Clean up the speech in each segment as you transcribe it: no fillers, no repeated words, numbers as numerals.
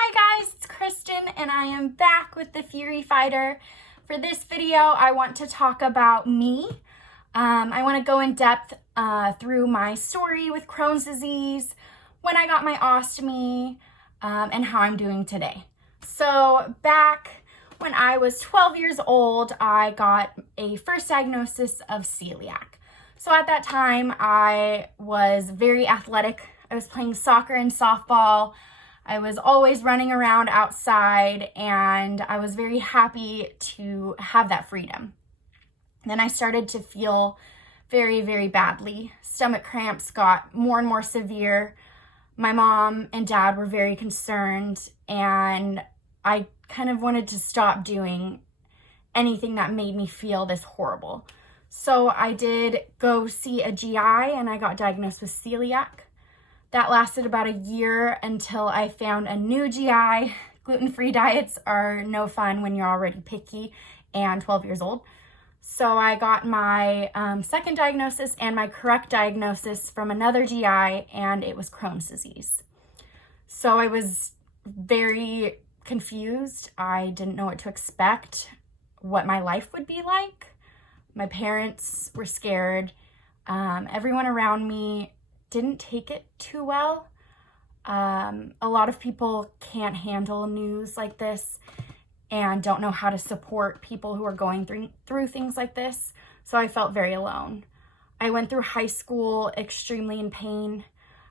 Hi guys, it's Kristen and I am back with the Fury Fighter. For this video, I want to talk about me. I want to go in depth through my story with Crohn's disease, when I got my ostomy, and how I'm doing today. So back when I was 12 years old, I got a first diagnosis of celiac. So at that time, I was very athletic. I was playing soccer and softball. I was always running around outside, and I was very happy to have that freedom. Then I started to feel very, very badly. Stomach cramps got more and more severe. My mom and dad were very concerned, and I kind of wanted to stop doing anything that made me feel this horrible. So I did go see a GI, and I got diagnosed with celiac. That lasted about a year until I found a new GI. Gluten-free diets are no fun when you're already picky and 12 years old. So I got my second diagnosis and my correct diagnosis from another GI, and it was Crohn's disease. So I was very confused. I didn't know what to expect, what my life would be like. My parents were scared. Everyone around me didn't take it too well. A lot of people can't handle news like this and don't know how to support people who are going through things like this. So I felt very alone. I went through high school extremely in pain.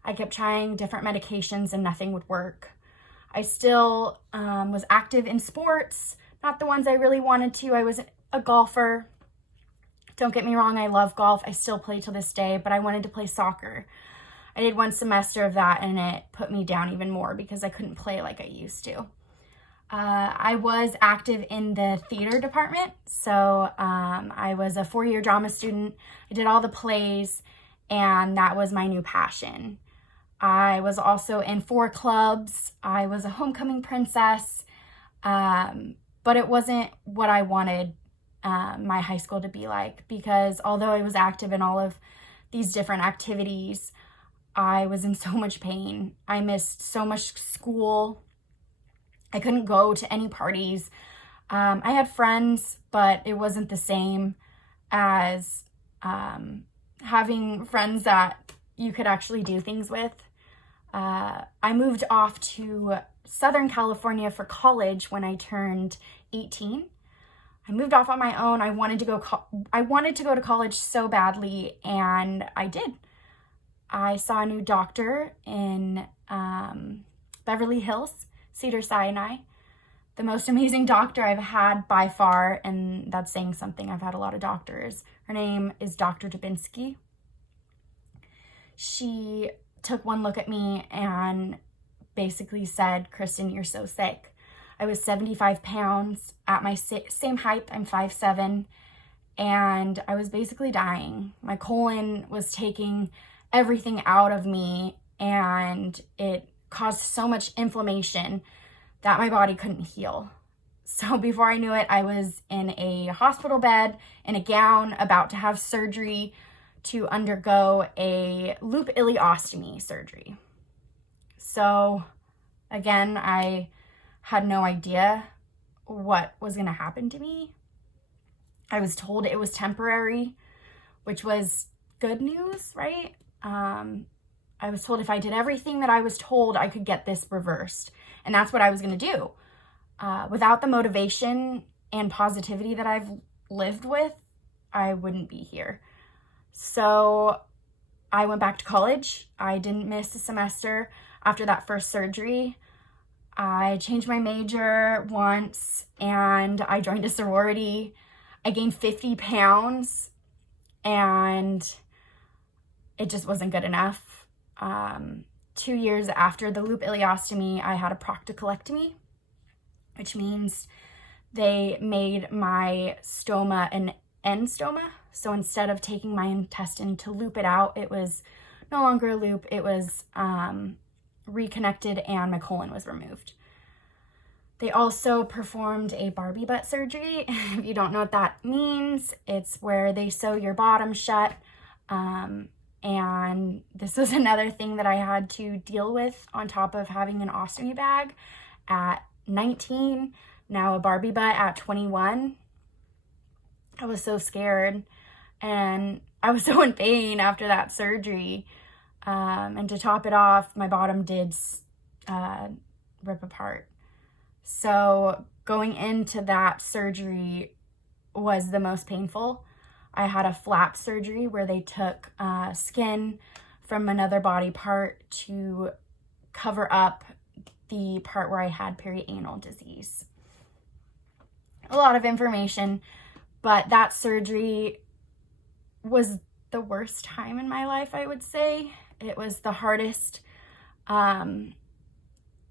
I kept trying different medications and nothing would work. I still was active in sports, not the ones I really wanted to. I was a golfer. Don't get me wrong, I love golf. I still play to this day, but I wanted to play soccer. I did one semester of that, and it put me down even more because I couldn't play like I used to. I was active in the theater department, so I was a 4-year drama student. I did all the plays, and that was my new passion. I was also in 4 clubs. I was a homecoming princess, but it wasn't what I wanted my high school to be like, because although I was active in all of these different activities, I was in so much pain. I missed so much school. I couldn't go to any parties. I had friends, but it wasn't the same as having friends that you could actually do things with. I moved off to Southern California for college when I turned 18. I moved off on my own. I wanted to go to college so badly, and I did. I saw a new doctor in Beverly Hills, Cedars-Sinai. The most amazing doctor I've had by far, and that's saying something. I've had a lot of doctors. Her name is Dr. Dubinsky. She took one look at me and basically said, "Kristen, you're so sick." I was 75 pounds. At my same height, I'm 5'7", and I was basically dying. My colon was taking everything out of me, and it caused so much inflammation that my body couldn't heal. So before I knew it, I was in a hospital bed, in a gown, about to have surgery to undergo a loop ileostomy surgery. So again, I had no idea what was going to happen to me. I was told it was temporary, which was good news, right? I was told if I did everything that I was told, I could get this reversed. And that's what I was going to do. Without the motivation and positivity that I've lived with, I wouldn't be here. So I went back to college. I didn't miss a semester after that first surgery. I changed my major once, and I joined a sorority. I gained 50 pounds, and it just wasn't good enough. 2 years after the loop ileostomy, I had a proctocolectomy, which means they made my stoma an end stoma. So instead of taking my intestine to loop it out, it was no longer a loop. It was reconnected, and my colon was removed. They also performed a Barbie butt surgery. If you don't know what that means, it's where they sew your bottom shut. And this was another thing that I had to deal with on top of having an ostomy bag. at 19, now a Barbie butt at 21. I was so scared, and I was so in pain after that surgery. And to top it off, my bottom did rip apart. So going into that surgery was the most painful. I had a flap surgery where they took skin from another body part to cover up the part where I had perianal disease. A lot of information, but that surgery was the worst time in my life, I would say. It was the hardest. I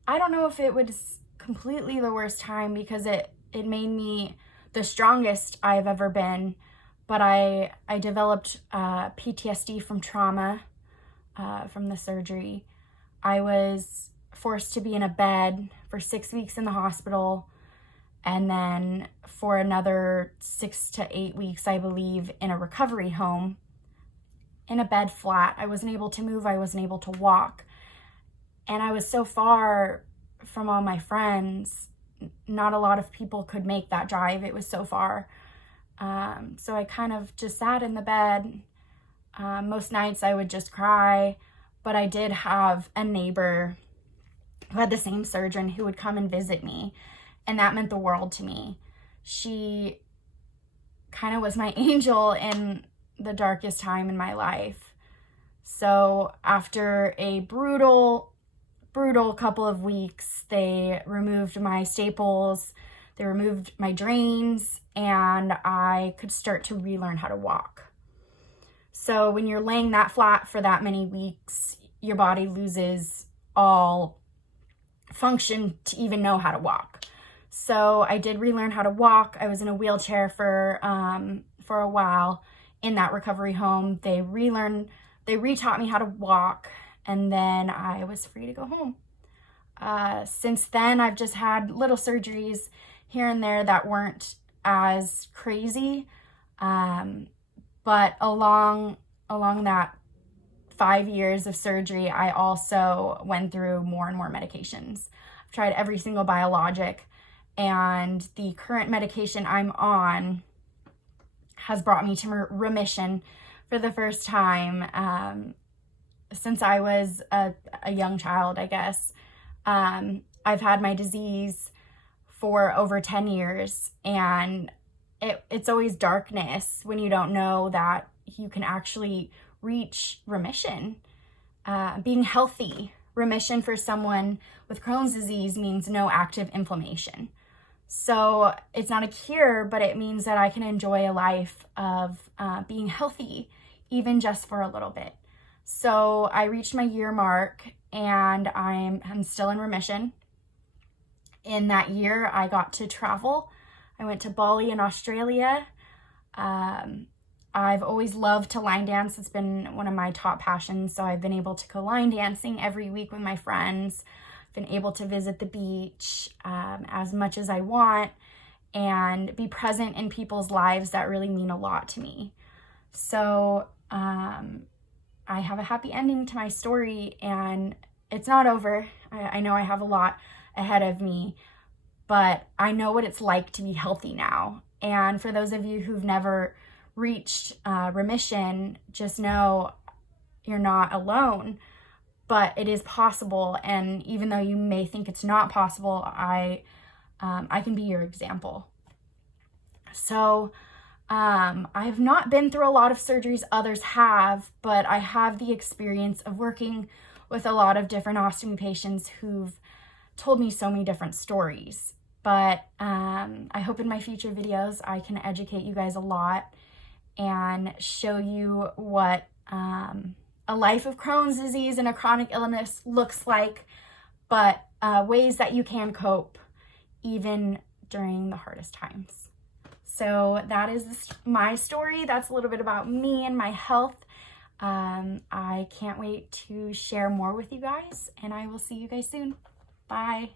don't know if it was completely the worst time, because it made me the strongest I've ever been, but I developed PTSD from trauma from the surgery. I was forced to be in a bed for 6 weeks in the hospital, and then for another 6 to 8 weeks, I believe, in a recovery home, in a bed flat. I wasn't able to move, I wasn't able to walk. And I was so far from all my friends. Not a lot of people could make that drive. It was so far. So I kind of just sat in the bed. Most nights I would just cry, but I did have a neighbor who had the same surgeon who would come and visit me, and that meant the world to me. She kind of was my angel in the darkest time in my life. So after a brutal couple of weeks, they removed my staples, they removed my drains, and I could start to relearn how to walk. So when you're laying that flat for that many weeks, your body loses all function to even know how to walk. So I did relearn how to walk. I was in a wheelchair for a while in that recovery home. They retaught me how to walk, and then I was free to go home. Since then, I've just had little surgeries here and there that weren't as crazy. But along that 5 years of surgery, I also went through more and more medications. I've tried every single biologic, and the current medication I'm on has brought me to remission for the first time since I was a young child, I guess. I've had my disease for over 10 years, and it's always darkness when you don't know that you can actually reach remission. Being healthy, remission for someone with Crohn's disease means no active inflammation. So it's not a cure, but it means that I can enjoy a life of being healthy, even just for a little bit. So I reached my year mark, and I'm still in remission. In that year, I got to travel. I went to Bali in Australia. I've always loved to line dance. It's been one of my top passions. So I've been able to go line dancing every week with my friends. I've been able to visit the beach as much as I want and be present in people's lives that really mean a lot to me. So I have a happy ending to my story, and it's not over. I know I have a lot ahead of me, but I know what it's like to be healthy now. And for those of you who've never reached remission, just know you're not alone, but it is possible. And even though you may think it's not possible, I can be your example. So I've not been through a lot of surgeries others have, but I have the experience of working with a lot of different ostomy patients who've told me so many different stories. But I hope in my future videos I can educate you guys a lot and show you what a life of Crohn's disease and a chronic illness looks like, but ways that you can cope even during the hardest times. So that is my story. That's a little bit about me and my health. I can't wait to share more with you guys, and I will see you guys soon. Bye.